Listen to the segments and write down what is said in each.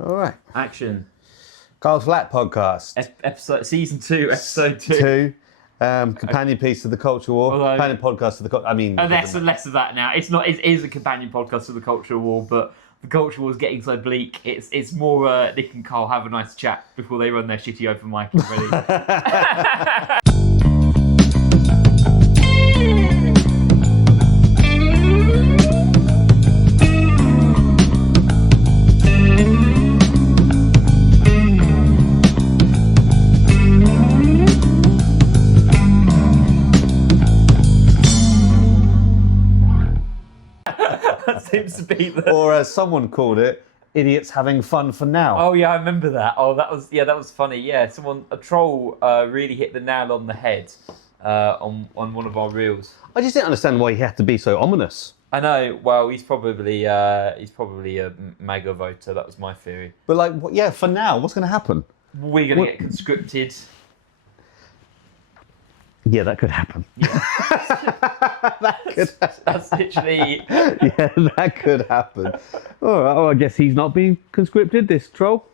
All right. Action. Carl's Flat Podcast. Episode season 2, episode 2. Companion piece to the culture war. Although- Companion podcast to the culture. I mean, Less and less of that now. It's not. It is a companion podcast to the culture war, but the culture war is getting so bleak. It's more Nick and Carl have a nice chat before they run their shitty open mic already. That seems to be the. or as someone called it, idiots having fun for now. Oh yeah, I remember that. Oh, that was funny. Yeah, a troll really hit the nail on the head on one of our reels. I just didn't understand why he had to be so ominous. I know. Well, he's probably a MAGA voter. That was my theory. But like, yeah, for now, what's going to happen? We're gonna get conscripted. Yeah, that could happen. That's literally. Yeah, that could happen. All right, well, I guess he's not being conscripted, this troll.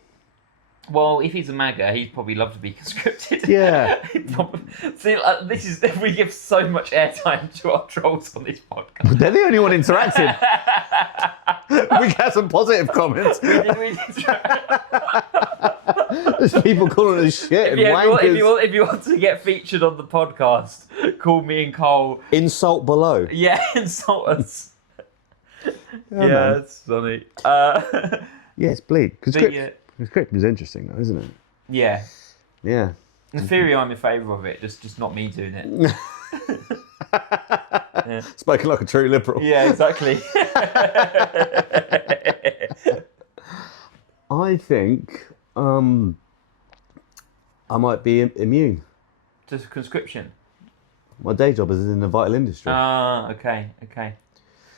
Well, if he's a MAGA, he'd probably love to be conscripted. Yeah. See, we give so much airtime to our trolls on this podcast. They're the only one interacting. We got some positive comments. We did There's people calling us shit and Yeah, wankers. if you want to get featured on the podcast, call me and Cole. Insult below. Yeah, insult us. man. That's funny. Yeah, it's bleak. yeah. Conscript is interesting, though, isn't it? Yeah. Yeah. In theory, I'm in favour of it, just not me doing it. Spoken like a true liberal. Yeah, exactly. I think I might be immune. Just conscription. My day job is in the vital industry. Ah, okay.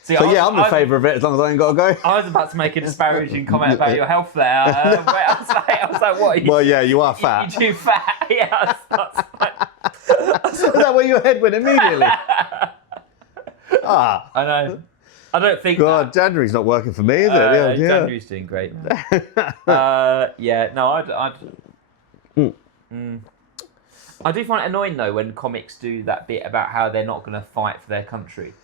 See, So yeah, I'm in favour of it as long as I ain't got to go. I was about to make a disparaging comment about your health there. I was like, what? Well, yeah, you are fat. You're too fat. Yeah, Is that where your head went immediately? Ah, I know. I don't think. God, January's not working for me, is it? Yeah. January's doing great. Yeah, no, I do find it annoying though when comics do that bit about how they're not going to fight for their country.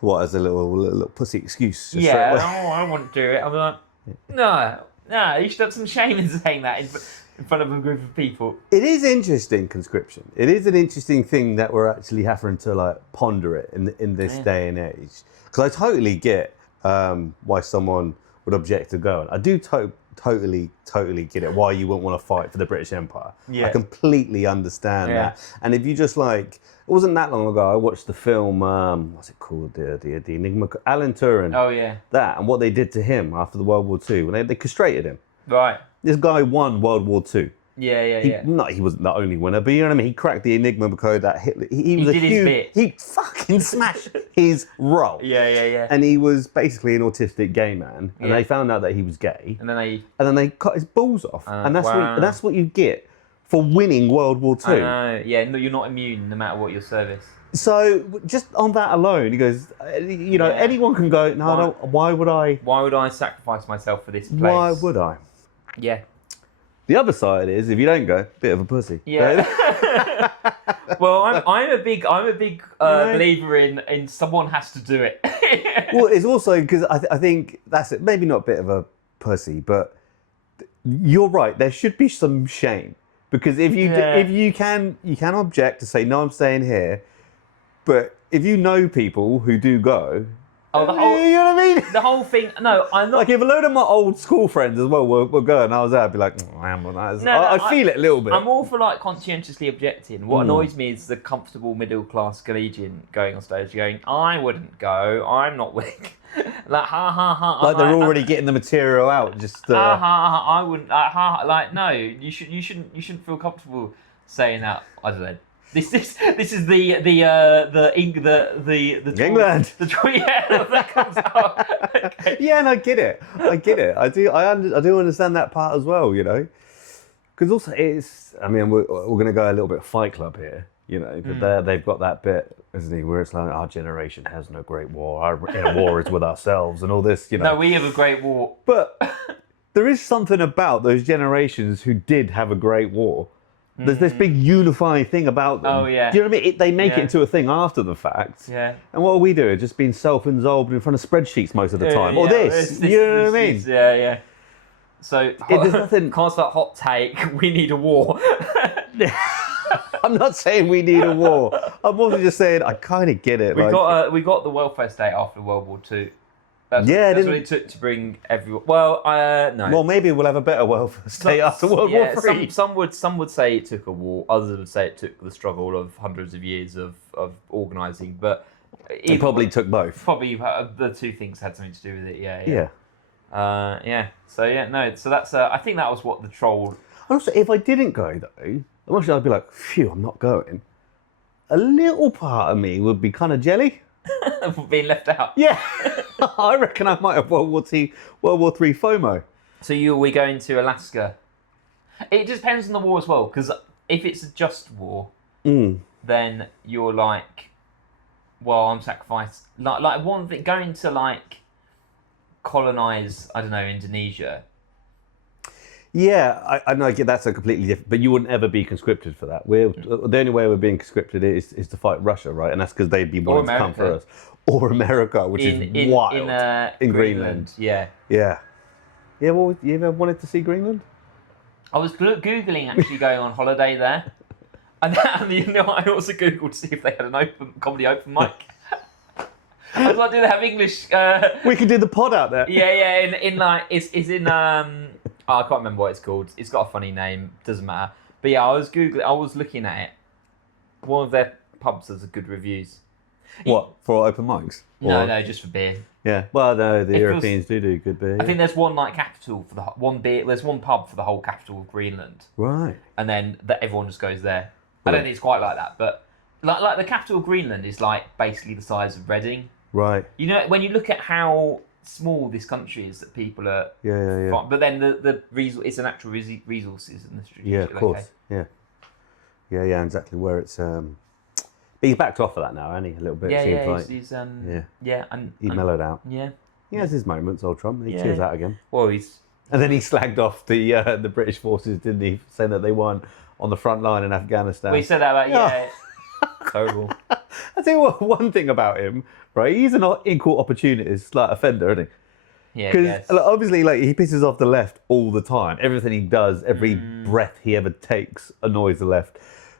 What, as a little pussy excuse? Just Yeah, straight away? I wouldn't do it. I'm like, no, you should have some shame in saying that in front of a group of people. It is interesting, conscription. It is an interesting thing that we're actually having to like ponder it in this day and age. Because I totally get why someone would object to going. I do totally get it. Why you wouldn't want to fight for the British Empire. Yeah. I completely understand that. And if you just like, it wasn't that long ago. I watched the film. What's it called? The Enigma. Alan Turing. Oh yeah. That and what they did to him after the World War II when they castrated him. Right. This guy won World War II. Yeah. He wasn't the only winner, but you know what I mean? He cracked the Enigma code that Hitler... He was did his bit. He fucking smashed his role. Yeah. And he was basically an autistic gay man, and they found out that he was gay, And then they cut his balls off. And wow. that's what you get for winning World War II. I know. Yeah, no, you're not immune no matter what your service. So just on that alone, he goes, anyone can go, no, why would I? Why would I sacrifice myself for this place? Why would I? Yeah. The other side is, if you don't go, bit of a pussy. Yeah. Well, I'm a big believer in someone has to do it. Well, it's also because I think that's it. Maybe not a bit of a pussy, but you're right. There should be some shame because if you can object to say no, I'm staying here, but if you know people who do go. Oh, You know what I mean? the whole thing. No, I'm not. Like if a load of my old school friends as well were going, and I was there, I'd be like, I'd feel it a little bit. I'm all for like conscientiously objecting. What annoys me is the comfortable middle class collegian going on stage going, I wouldn't go. I'm not willing. Like ha ha ha. Like they're already getting the material out. Just ha ha ha. I wouldn't. Like no. You shouldn't feel comfortable saying that. I don't know. This is the England. That comes out. Okay. Yeah, and I get it. I do understand that part as well. You know, because also it's. I mean, we're going to go a little bit Fight Club here. You know, but they've got that bit, isn't he, where it's like our generation has no great war. Our inner war is with ourselves and all this. You know. No, we have a great war. But there is something about those generations who did have a great war. There's this big unifying thing about them. Oh, yeah. Do you know what I mean? They make Yeah. it into a thing after the fact. Yeah. And what are we doing? Just being self-absorbed in front of spreadsheets most of the time. Or this. You know what I mean? Yeah, yeah. So, there's nothing- can't start hot take. We need a war. I'm not saying we need a war. I'm also just saying I kind of get it. We got the welfare state after World War II. That's what it took to bring everyone. Well, no. Well, maybe we'll have a better welfare state after World War III. Some would say it took a war. Others would say it took the struggle of hundreds of years of organising. But It probably took both. Probably the two things had something to do with it. Yeah. Yeah. So that's. I think that was what the troll. Also, if I didn't go though, actually I'd be like, phew, I'm not going. A little part of me would be kind of jelly. For being left out. Yeah, I reckon I might have World War III FOMO. So we going to Alaska? It just depends on the war as well, because if it's a just war, then you're like, well, I'm sacrificed. Like one thing, going to like colonize, I don't know, Indonesia. Yeah, I know. I get that's a completely different. But you wouldn't ever be conscripted for that. The only way we're being conscripted is to fight Russia, right? And that's because they'd be wanting to come for us, or America, which is wild in Greenland. Yeah. Yeah. Yeah. Well, you ever wanted to see Greenland? I was googling actually going on holiday there, and I also googled to see if they had an comedy open mic. I was like, do they have English? We could do the pod out there. Yeah. In like it's in I can't remember what it's called. It's got a funny name. Doesn't matter. But yeah, I was looking at it. One of their pubs has good reviews. What, for open mics? No, just for beer. Yeah. Well, no, the Europeans do good beer. I think there's one like capital for one beer. There's one pub for the whole capital of Greenland. Right. And then everyone just goes there. I don't think it's quite like that, but like the capital of Greenland is like basically the size of Reading. Right. You know, when you look at how small this country is, that people are yeah. But then it's a natural resources in the strategic of course. Yeah, exactly where it's but he's backed off of that now, hasn't he? A little bit. He's he mellowed out. Yeah, he has his moments, old Trump. He cheers out again. Well, and then he slagged off the British forces, didn't he, saying that they weren't on the front line in Afghanistan. Well, he said that about terrible. I tell you what, one thing about him, right? He's an equal opportunist, like offender, isn't he? Yeah. Because obviously, like he pisses off the left all the time. Everything he does, every breath he ever takes, annoys the left.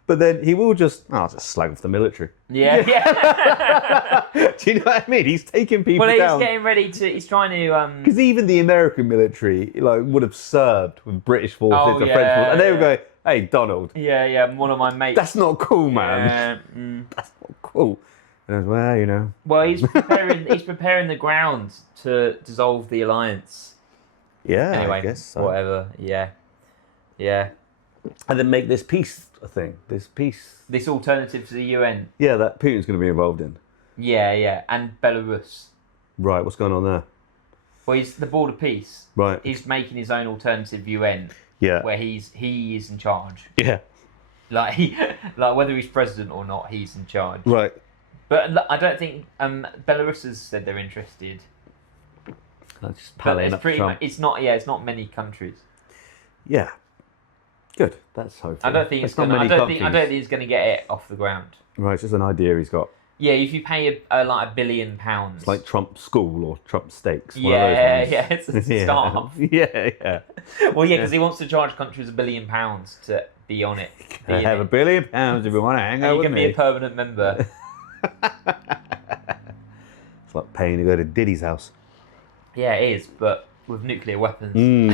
But then he will just slag off the military. Yeah. Do you know what I mean? He's taking people down. Well, he's getting ready to. He's trying to. Because even the American military, would have served with British forces and French forces, and they would go, "Hey, Donald." Yeah. One of my mates. That's not cool, man. That's not cool. And I was, well, you know. Well, he's preparing the ground to dissolve the alliance. Yeah. Anyway, I guess so. Whatever. Yeah. And then make this peace a thing. This alternative to the UN. Yeah, that Putin's going to be involved in. Yeah. And Belarus. Right, what's going on there? Well, he's the border peace. Right. He's making his own alternative UN. Yeah. Where he is in charge. Yeah. Like whether he's president or not, he's in charge. Right. But I don't think Belarus has said they're interested. That's just palling up Trump. It's not many countries. Yeah. Good. That's hopeful. I don't think it's going to. I don't think he's going to get it off the ground. Right, it's just an idea he's got. Yeah, if you pay like £1 billion. It's like Trump School or Trump Steaks. Yeah, it's a start-up. Yeah. Well, because he wants to charge countries £1 billion to be on it. I have £1 billion if you want to hang out with me. You can be a permanent member. It's like paying to go to Diddy's house. Yeah, it is, but with nuclear weapons.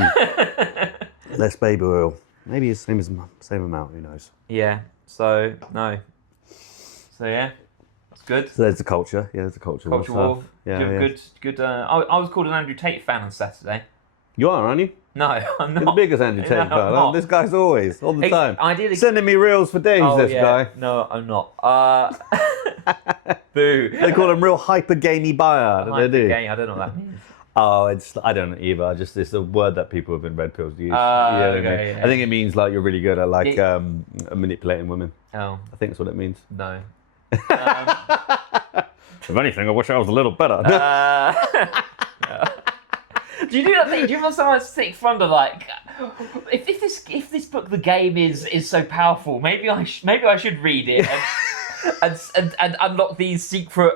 Less baby oil. Maybe it's the same amount, who knows? Yeah, so, no. So, yeah, that's good. So there's the culture. Yeah, there's the culture war. Culture war. Yeah, Good. I was called an Andrew Tate fan on Saturday. You are, aren't you? No, I'm not. You're the biggest Andrew Tate fan. This guy's all the time. I did. Sending me reels for days, this guy. No, I'm not. Boo. They call him real hyper gamey buyer. I don't know what that means. Oh, I don't know either. It's a word that people have in red pills use. Okay, I think it means like you're really good at manipulating women. Oh, I think that's what it means. No. If anything, I wish I was a little better. Do you do that thing? Do you ever sometimes think wonder like, if this book, The Game, is so powerful, maybe I should read it and unlock these secret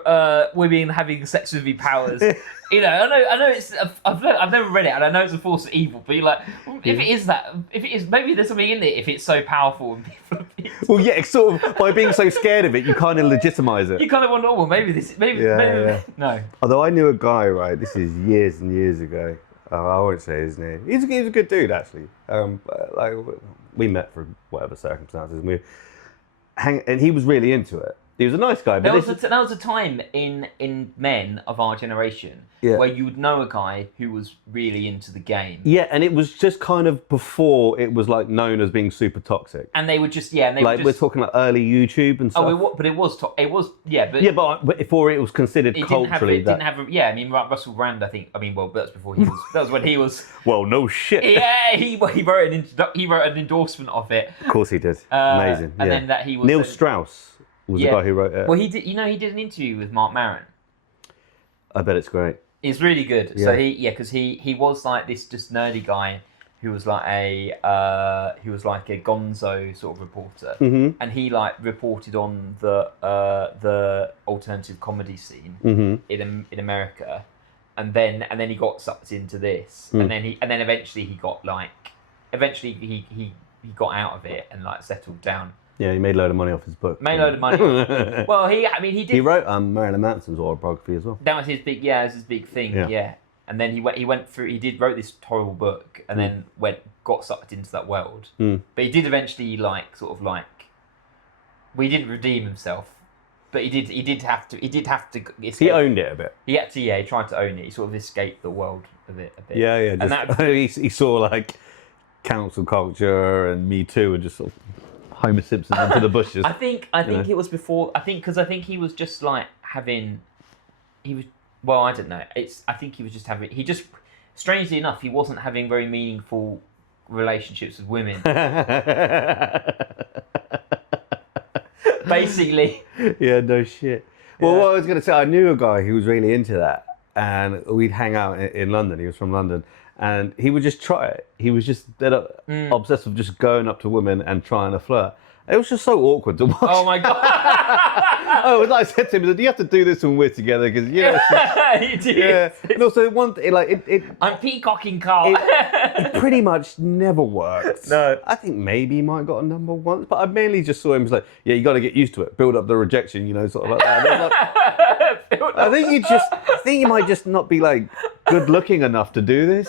women having sex with me powers. You know, I know it's I've never read it and I know it's a force of evil, but you're like, if it is, maybe there's something in it if it's so powerful and people. Well, yeah, it's sort of by being so scared of it, you kind of legitimize it. You kind of wonder, oh, well, maybe no. Although I knew a guy, right? This is years and years ago. I won't say his name. He's a good dude, actually. Like we met for whatever circumstances, and he was really into it. He was a nice guy. But That was a time in men of our generation Yeah. where you would know a guy who was really into the game. Yeah, and it was just kind of before it was like known as being super toxic. And they would just, yeah, and they Like would we're just... talking like early YouTube and stuff. but it was, yeah, but... Yeah, but before it was considered It culturally didn't have, I mean, Russell Brand, I think, well, that's before he was, that was when he was... Well, no shit. Yeah, he wrote an endorsement of it. Of course he did. Amazing. And yeah. then that he was... Neil Strauss was the guy who wrote it. Well, he did an interview with Mark Maron. I bet it's great. It's really good. Yeah. So because he was like this just nerdy guy who was like a gonzo sort of reporter, and he like reported on the alternative comedy scene in America, and then he got sucked into this, and then eventually he got he got out of it and like settled down. Yeah, he made a load of money off his book. Made a load of money. Well, he did. He wrote Marilyn Manson's autobiography as well. That was his big, it was his big thing, yeah. And then he went through. Wrote this horrible book, and then got sucked into that world. But he did eventually, well, he didn't redeem himself, but he did have to escape. He owned it a bit. He had to, he tried to own it. He sort of escaped the world of it a bit. Yeah. And that, he saw like council culture and Me Too and just sort of Homer Simpson into the bushes. I think it was before. I think he was just like having. He was. Well, I don't know. I think he was just having. He just, strangely enough, he wasn't having very meaningful relationships with women. Basically. Yeah, no shit. Well, what I was going to say, I knew a guy who was really into that, and we'd hang out in London. He was from London, and he would just try it. He was just obsessed with just going up to women and trying to flirt. It was just so awkward to watch. Oh my god! I said to him, "Do you have to do this when we're together?" Because you know, he did. yeah. And also, one thing, like it, I'm peacocking Carl. it pretty much never worked. No. I think maybe he might have got a number once, but I mainly just saw him as like, yeah, you got to get used to it, build up the rejection, sort of like that. And I'm like, I think you might just not be like good looking enough to do this.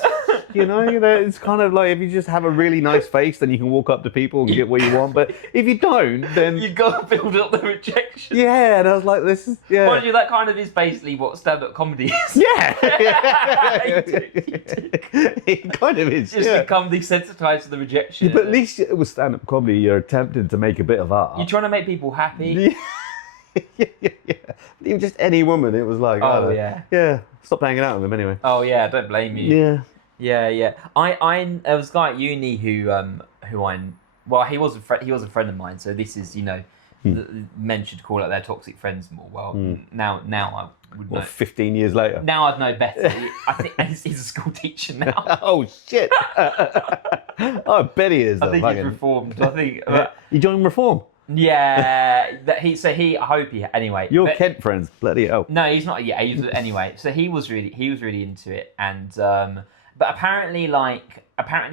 It's kind of like if you just have a really nice face, then you can walk up to people and get what you want. But if you don't, then You've got to build up the rejection. yeah. And I was like, this is Mind you, that kind of is basically what stand-up comedy is. Yeah, it kind of is. Just become desensitized to the rejection. Yeah, but at least with stand-up comedy, you're attempting to make a bit of art. You're trying to make people happy. Yeah. Even just any woman, it was like, Oh, yeah. Stop hanging out with them anyway. Oh yeah, don't blame you. Yeah. Yeah. There was a guy at uni he was a friend of mine. So this is, men should call out their toxic friends more. Well, now I would know. Well, 15 years later. Now I'd know better. I think he's a school teacher now. Oh shit! I bet he is. I think he's reformed. I think. You joined Reform. Yeah, I hope he anyway. Your Kent friends, bloody hell. No, he's not. Yeah, anyway. So he was really into it, and but apparently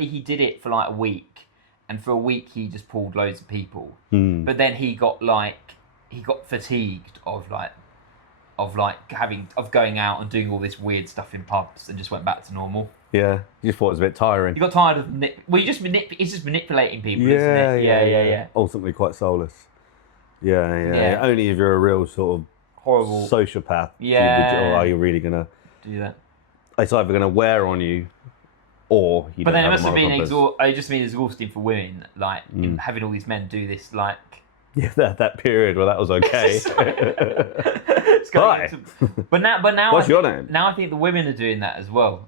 he did it for like a week, and for a week he just pulled loads of people. But then he got fatigued of going out and doing all this weird stuff in pubs, and just went back to normal. Yeah, you just thought it was a bit tiring. You got tired of he's just manipulating people, isn't it? Yeah. Ultimately quite soulless. Yeah. Only if you're a real sort of horrible sociopath. Yeah. Or are you really gonna do that? It's either gonna wear on you, or you. But then it don't must have been exhausting. exhausting for women, like having all these men do this, like. Yeah, that period where that was okay. Hi. But now. What's your name? Now I think the women are doing that as well.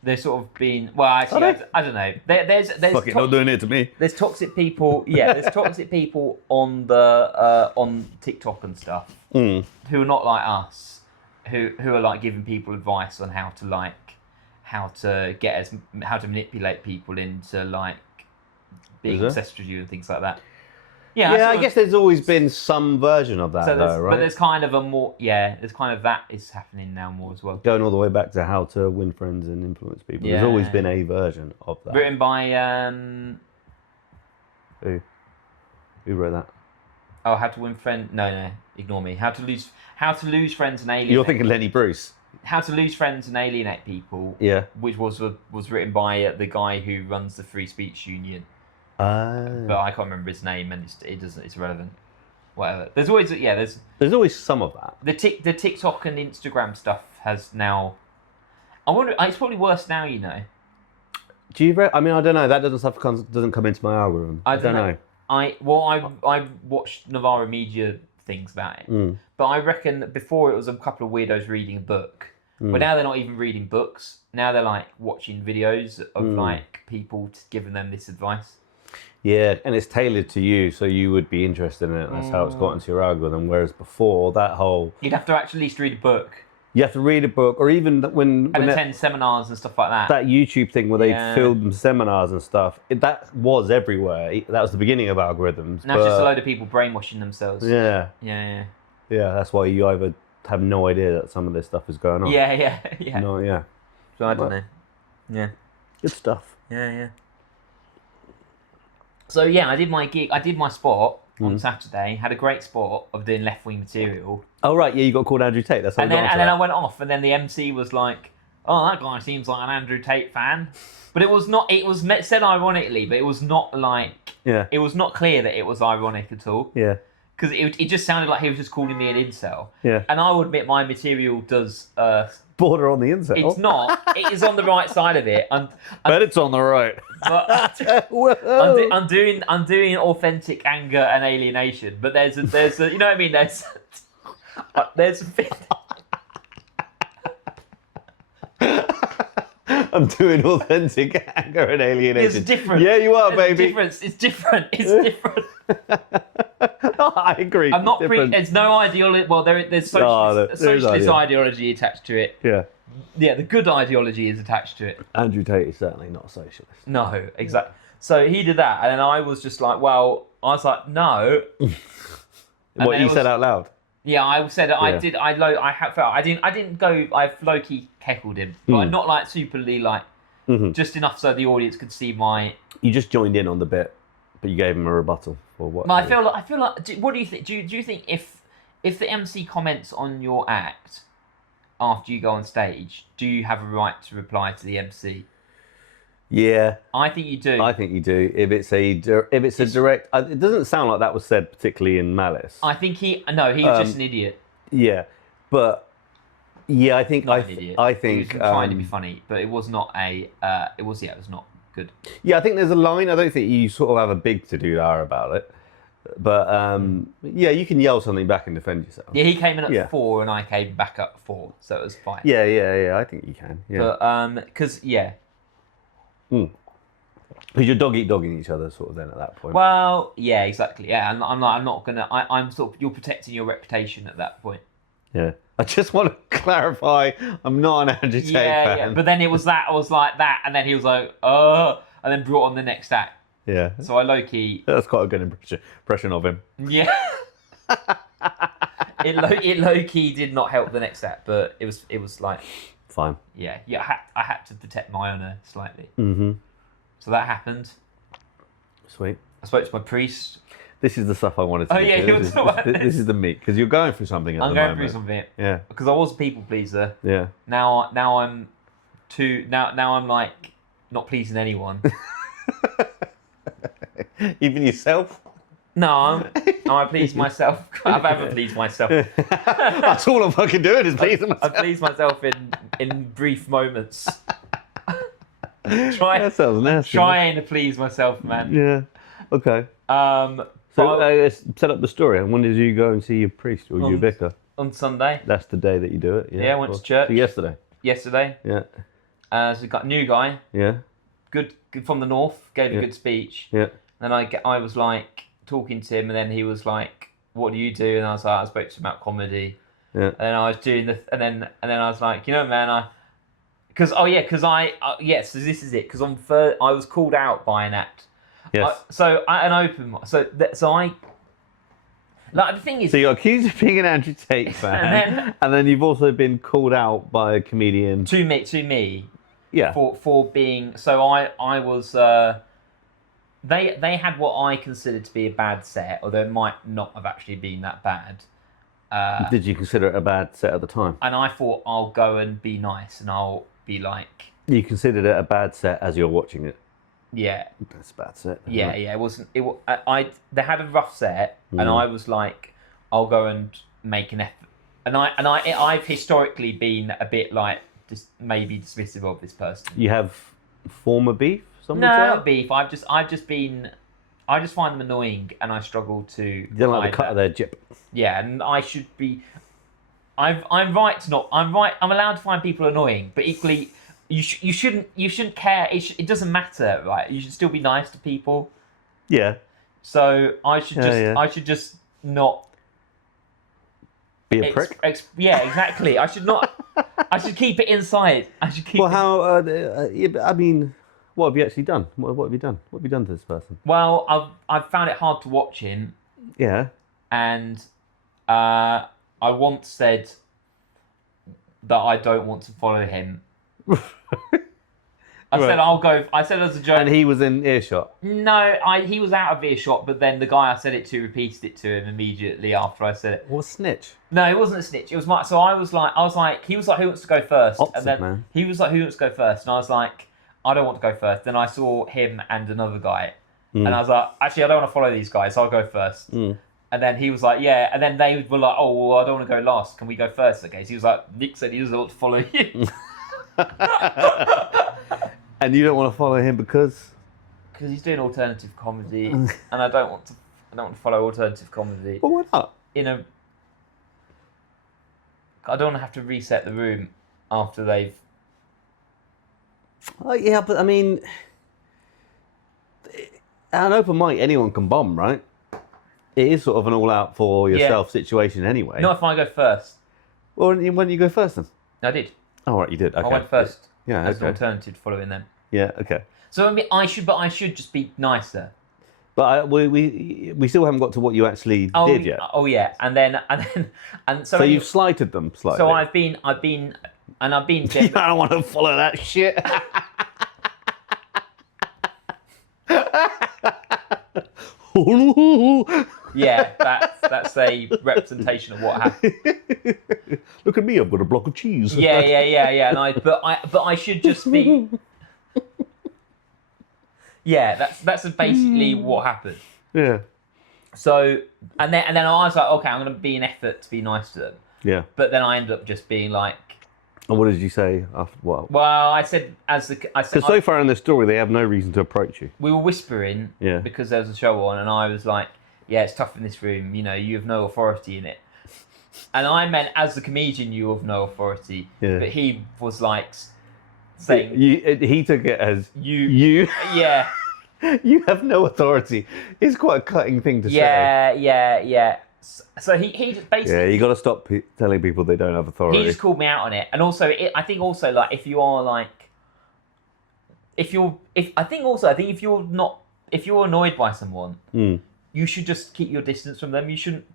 They're sort of being actually. I don't know. There's Fuck it, not doing it to me. There's toxic people. Yeah, there's toxic people on the on TikTok and stuff who are not like us, who are like giving people advice on how how to manipulate people into like being Is there? obsessed with you and things like that. Yeah, I guess there's always been some version of that, though, right? But there's kind of there's kind of that is happening now more as well. Going all the way back to how to win friends and influence people. There's always been a version of that. Written by Who wrote that? Oh, How to Win Friends. No, ignore me. How to lose friends and alienate. You're thinking Lenny Bruce. How to Lose Friends and Alienate People. Yeah. Which was written by the guy who runs the Free Speech Union. But I can't remember his name, and it's irrelevant. Whatever. There's always there's always some of that. The TikTok and Instagram stuff has now. I wonder. It's probably worse now, you know. Do you? I mean, I don't know. That doesn't come into my algorithm. I don't know. I watched Navarro Media things about it, but I reckon before it was a couple of weirdos reading a book, but now they're not even reading books. Now they're like watching videos of like people giving them this advice. Yeah, and it's tailored to you, so you would be interested in it. That's how it's got into your algorithm. Whereas before, that whole you'd have to actually at least read a book. You have to read a book, or even when attend seminars and stuff like that. That YouTube thing where they filmed seminars and stuff, that was everywhere. That was the beginning of algorithms. Now it's just a load of people brainwashing themselves. Yeah. Yeah. That's why you either have no idea that some of this stuff is going on. Yeah. No, yeah. So I don't know. Yeah. Good stuff. Yeah. So yeah, I did my gig. I did my spot on Saturday. Had a great spot of doing left wing material. Oh right, yeah, you got called Andrew Tate. That's how. And then I went off, and then the MC was like, "Oh, that guy seems like an Andrew Tate fan," but it was not. It was said ironically, but it was not like. Yeah. It was not clear that it was ironic at all. Yeah. Because it just sounded like he was just calling me an incel. Yeah. And I will admit my material does. Border on the incel. It's not. It is on the right side of it. But it's on the right. But I'm doing authentic anger and alienation. But there's a you know what I mean? There's a bit. I'm doing authentic anger and alienation. It's different. Yeah, you are, baby. It's different. I agree. I'm not. There's no ideology. Well, there's socialist ideology attached to it. Yeah. Yeah, the good ideology is attached to it. Andrew Tate is certainly not a socialist. No, exactly. So he did that, and then I was just like, well, I was like, no. What you said out loud? Yeah, I said I did. I didn't go. I low key heckled him, but not like superly like, just enough so the audience could see my. You just joined in on the bit, but you gave him a rebuttal or what? I feel like. What do you think? Do you think if the MC comments on your act after you go on stage, do you have a right to reply to the MC? Yeah, I think you do. I think you do. If it's a direct, it doesn't sound like that was said particularly in malice. I think he was just an idiot. Yeah, but yeah, I think Not an idiot. I think he was trying to be funny, but it was not a. It was not good. Yeah, I think there's a line. I don't think you sort of have a big to-do there about it. But yeah, you can yell something back and defend yourself. Yeah, he came in at 4 and I came back up 4, so it was fine. Yeah, I think you can. Yeah. But because because you're dog-eat-dogging each other sort of then at that point. Well, yeah, exactly. Yeah, I'm not gonna. I'm sort of. You're protecting your reputation at that point. Yeah. I just want to clarify, I'm not an Andrew Tate fan. Yeah. But then it was that. I was like that, and then he was like, and then brought on the next act. Yeah. So I low key. That's quite a good impression of him. Yeah. it low key did not help the next act, but it was like. Fine. Yeah. I had to protect my honour slightly. Mm-hmm. So that happened. Sweet. I spoke to my priest. This is the stuff I wanted to Oh, yeah, you want to talk about this is the meat, because you're going through something at the moment. I'm going through something. Yeah. Because I was a people pleaser. Yeah. Now I'm now I'm like not pleasing anyone. Even yourself? No, I please myself. I've ever pleased myself. That's all I'm fucking doing is pleasing myself. I please myself in brief moments. That sounds nasty. Trying to please myself, man. Yeah. Okay. So set up the story. And when did you go and see your priest or your vicar? On Sunday. That's the day that you do it. Yeah, I went to church. So yesterday. Yeah. So we got a new guy. Yeah. Good from the north. Gave a good speech. Yeah. Then I was like talking to him, and then he was like, "What do you do?" And I was like, "I spoke to him about comedy." Yeah. And then I was doing and then I was like, "You know, man, Because so this is it. Because I was called out by an act. Yes. An open like the thing is. So you're accused of being an Andrew Tate fan, and then you've also been called out by a comedian. To me. Yeah. For being I was. They had what I considered to be a bad set, although it might not have actually been that bad. Did you consider it a bad set at the time? And I thought I'll go and be nice, and I'll be like. You considered it a bad set as you're watching it. Yeah. That's a bad set. Yeah, it wasn't. They had a rough set, and I was like, I'll go and make an effort. And I've historically been a bit like just maybe dismissive of this person. You have former beef? No, not beef. I just find them annoying, and I struggle to. You don't like the cut of their jib. Yeah, and I should be. I'm right to not. I'm right. I'm allowed to find people annoying, but equally, you shouldn't care. It doesn't matter, right? You should still be nice to people. Yeah. So I should just not be a prick. Yeah, exactly. I should not. I should keep it inside. I should keep. Well, how? I mean, what have you actually done? What have you done? What have you done to this person? Well, I've found it hard to watch him. Yeah. And I once said that I don't want to follow him. I said as a joke. And he was in earshot. No, he was out of earshot, but then the guy I said it to repeated it to him immediately after I said it. What snitch? No, it wasn't a snitch. It was my. So I was like, he was like, who wants to go first? Opposite, and then man. he was like, who wants to go first? And I was like, I don't want to go first. Then I saw him and another guy, and I was like, actually, I don't want to follow these guys. So I'll go first. And then he was like, yeah. And then they were like, oh, well, I don't want to go last. Can we go first? Okay. So he was like, Nick said he doesn't want to follow you. And you don't want to follow him because he's doing alternative comedy, and I don't want to follow alternative comedy. Well, why not? I don't want to have to reset the room after they've. Oh, yeah, but I mean, at an open mic, anyone can bomb, right? It is sort of an all-out for yourself situation anyway. Not if I go first. Well, when did you go first then? I did. Oh, right, you did. Okay. I went first. Yeah, as okay. an alternative following them. Yeah, okay. So I mean, I should just be nicer. But we still haven't got to what you actually did yet. Oh yeah, and so. So you've slighted them slightly. So I've been. I don't want to follow that shit. Yeah, that's a representation of what happened. Look at me, I've got a block of cheese. Yeah. And but I should just be. Yeah, that's basically what happened. Yeah. So and then I was like, okay, I'm going to be an effort to be nice to them. Yeah. But then I ended up just being like. And what did you say after? Well, I said because so far in the story they have no reason to approach you. We were whispering. Yeah. Because there was a show on, and I was like, yeah, it's tough in this room. You know, you have no authority in it. And I meant as the comedian, you have no authority. Yeah. But he was like saying he took it as you. Yeah. You have no authority. It's quite a cutting thing to say. Yeah. So he just basically. Yeah, you got to stop telling people they don't have authority. He just called me out on it, and also I think also like if you're annoyed by someone, you should just keep your distance from them. You shouldn't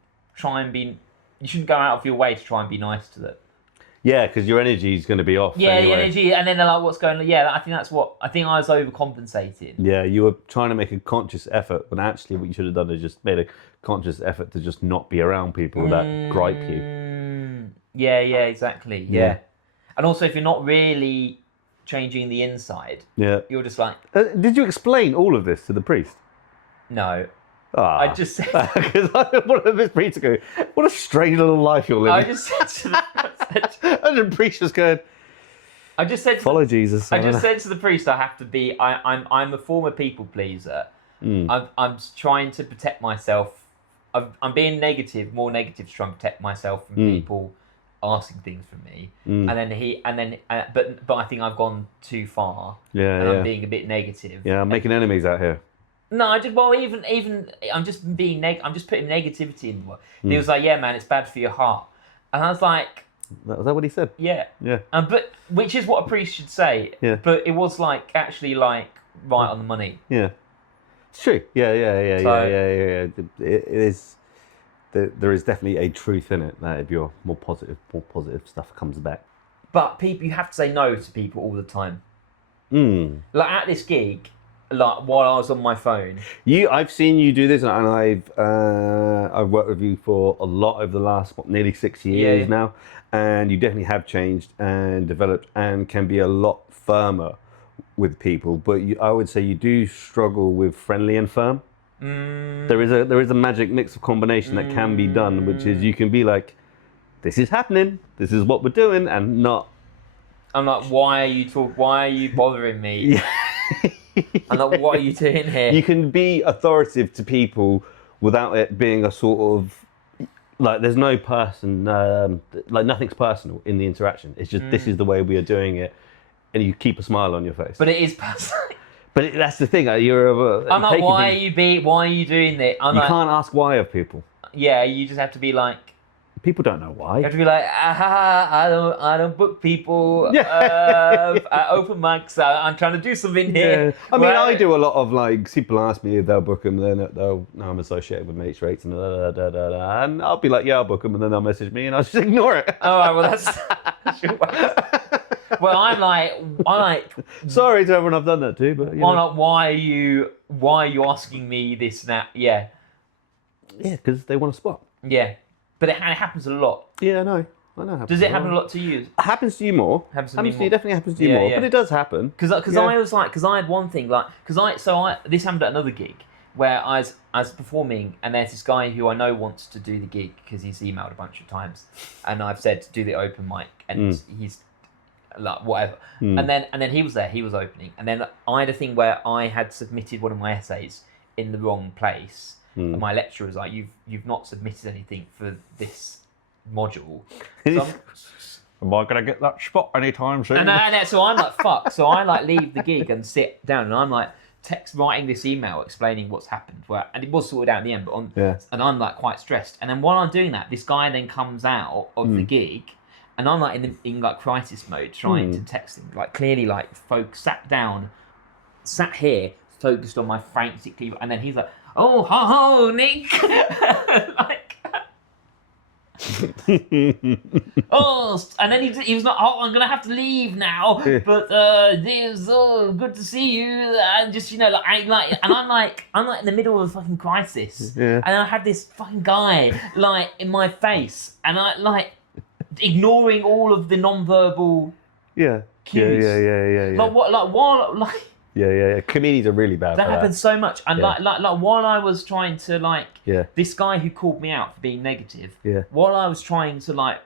go out of your way to try and be nice to them. Yeah, because your energy is going to be off. Yeah, anyway. the energy, and then they're like, "What's going on?" Yeah, I think I was overcompensating. Yeah, you were trying to make a conscious effort, when actually what you should have done is just made a conscious effort to just not be around people that gripe you. Yeah, exactly. Yeah, and also if you're not really changing the inside, you're just like. Did you explain all of this to the priest? No. I just said because I wanted this priest to go, what a strange little life you're living. I just said to the and the priest was going, I just said follow Jesus. I just said to the priest, I have to be. I'm a former people pleaser. I'm trying to protect myself. I'm being more negative to try and protect myself from people asking things from me. But I think I've gone too far. I'm being a bit negative. Yeah, I'm making enemies out here. No, even I'm just being I'm just putting negativity in the world. He was like, yeah, man, it's bad for your heart, and I was like, Was that what he said? Yeah. Yeah. But which is what a priest should say. Yeah. But it was like actually like right on the money. Yeah. It's true. Yeah. So- It is. There is definitely a truth in it that if you're more positive stuff comes back. But people, you have to say no to people all the time. Like at this gig, like while I was on my phone. I've seen you do this, and I've worked with you for a lot over the last nearly 6 years Yeah. now, and you definitely have changed and developed and can be a lot firmer with people. But I would say you do struggle with friendly and firm. There is a magic mix of combination that can be done, which is you can be like, this is happening, this is what we're doing, and not. I'm like, why are you bothering me? I'm like, what are you doing here? You can be authoritative to people without it being a sort of like there's no person like nothing's personal in the interaction. It's just this is the way we are doing it, and you keep a smile on your face. But it is personal. But that's the thing. I'm like, why are you doing this? You can't ask why of people. Yeah, you just have to be like. People don't know why. You have to be like, I don't book people at open mics. I'm trying to do something here. Yeah. I mean, I do a lot of like people ask me if they'll book them, then they'll no, I'm associated with Mates Rates and and I'll be like, yeah, I'll book them, and then they'll message me, and I'll just ignore it. All right, well that's. Well, I'm like. Sorry to everyone I've done that to, but I'm like, why are you asking me this now? Yeah. Yeah, because they want a spot. Yeah. But it happens a lot. Yeah, I know. Does it happen a lot to you? It happens to you more. Happens to me more. Definitely happens to you more, but it does happen. Because I was like, because I had one thing like, this happened at another gig where I was performing, and there's this guy who I know wants to do the gig because he's emailed a bunch of times, and I've said do the open mic, and he's like whatever, and then he was there, he was opening, and then I had a thing where I had submitted one of my essays in the wrong place. And my lecturer was like, "You've not submitted anything for this module." So am I gonna get that spot anytime soon? and so I'm like, "Fuck!" So I like leave the gig and sit down, and I'm like writing this email explaining what's happened. And it was sorted out in the end, but and I'm like quite stressed. And then while I'm doing that, this guy then comes out of the gig, and I'm like in like crisis mode, trying to text him, like clearly like sat here, focused on my frantically, and then he's like. Oh, ho, Nick! Like, and then he was like, oh, I'm gonna have to leave now, but it's good to see you, and just and I'm like in the middle of a fucking crisis, and I had this fucking guy like in my face, and I like ignoring all of the non-verbal cues. Yeah. Like what? Like while like. Yeah. Comedians are really bad. That happens so much, and like while I was trying to this guy who called me out for being negative. Yeah. While I was trying to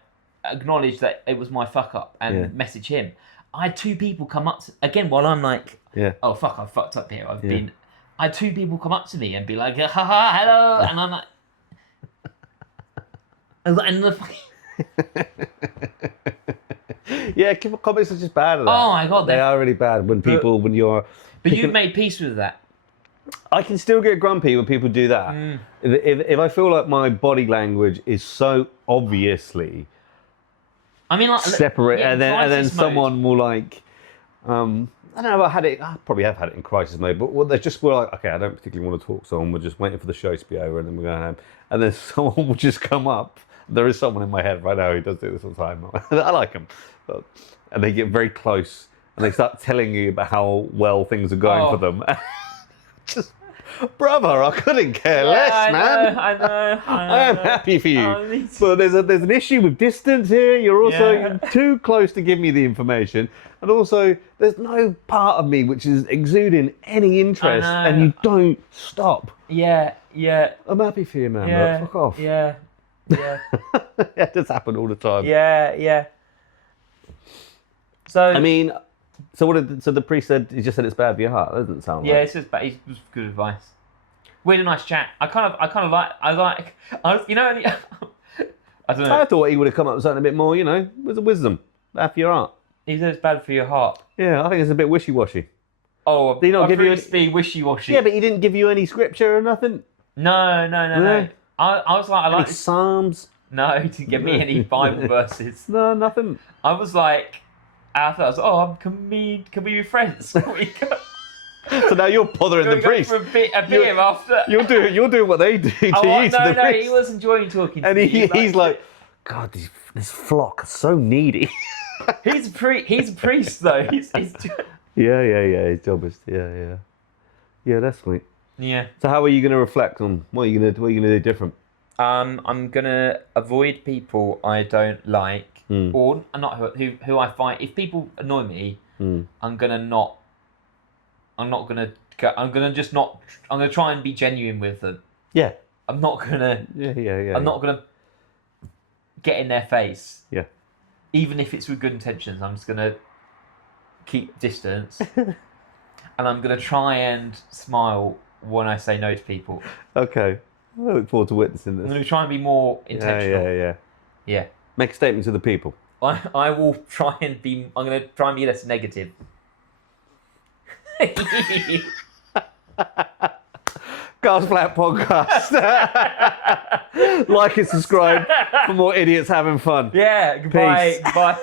acknowledge that it was my fuck up and message him, I had two people come up again while I'm like, oh fuck, I've fucked up here. I had two people come up to me and be like, haha, hello, and I'm like, and the. Yeah, comics are just bad at that. Oh my God, they are really bad when people when you're. But you've made peace with that. I can still get grumpy when people do that. If I feel like my body language is so obviously, separate, and then someone will like, I don't know. I probably have had it in crisis mode, but they just were like, okay, I don't particularly want to talk to someone. We're just waiting for the show to be over, and then we're going home. And then someone will just come up. There is someone in my head right now who does do this all the time. I like them. And they get very close and they start telling you about how well things are going for them. Just, brother, I couldn't care less, man. I know. I am happy for you. But there's an issue with distance here. You're also too close to give me the information. And also, there's no part of me which is exuding any interest, and you don't stop. Yeah. I'm happy for you, man. But fuck off. Yeah. It does happen all the time. Yeah. So I mean, so the priest said he just said it's bad for your heart. That doesn't sound like. Yeah, it's just bad. It was good advice. We had a nice chat. I don't know. I thought he would have come up with something a bit more, with wisdom. Bad for your heart. He said it's bad for your heart. Yeah, I think it's a bit wishy-washy. Oh, did he not give you be wishy-washy? Yeah, but he didn't give you any scripture or nothing. No. I was like, I like Psalms. No, he didn't give me any Bible verses. No, nothing. I was like, after I was, can we be friends? Can we go, So now you're bothering can we the go priest. for a beer after? You're doing what they do to you to the no, priest. he was enjoying talking to And me. he's like, God, this flock are so needy. he's a priest though. He's Yeah. His job is, yeah. Yeah, that's sweet. yeah. So how are you going to reflect on what are you going to do different? I'm gonna avoid people I don't like, or not who I find. If people annoy me, I'm gonna try and be genuine with them. Yeah. I'm not gonna. Yeah. I'm not gonna get in their face. Yeah. Even if it's with good intentions, I'm just gonna keep distance, and I'm gonna try and smile when I say no to people. Okay. I look forward to witnessing I'm this. gonna try and be more intentional. Yeah. Yeah. Make a statement to the people. I will try and be. I'm going to try and be less negative. Gas Flat Podcast. Like and subscribe for more idiots having fun. Yeah. Goodbye. Peace. Goodbye.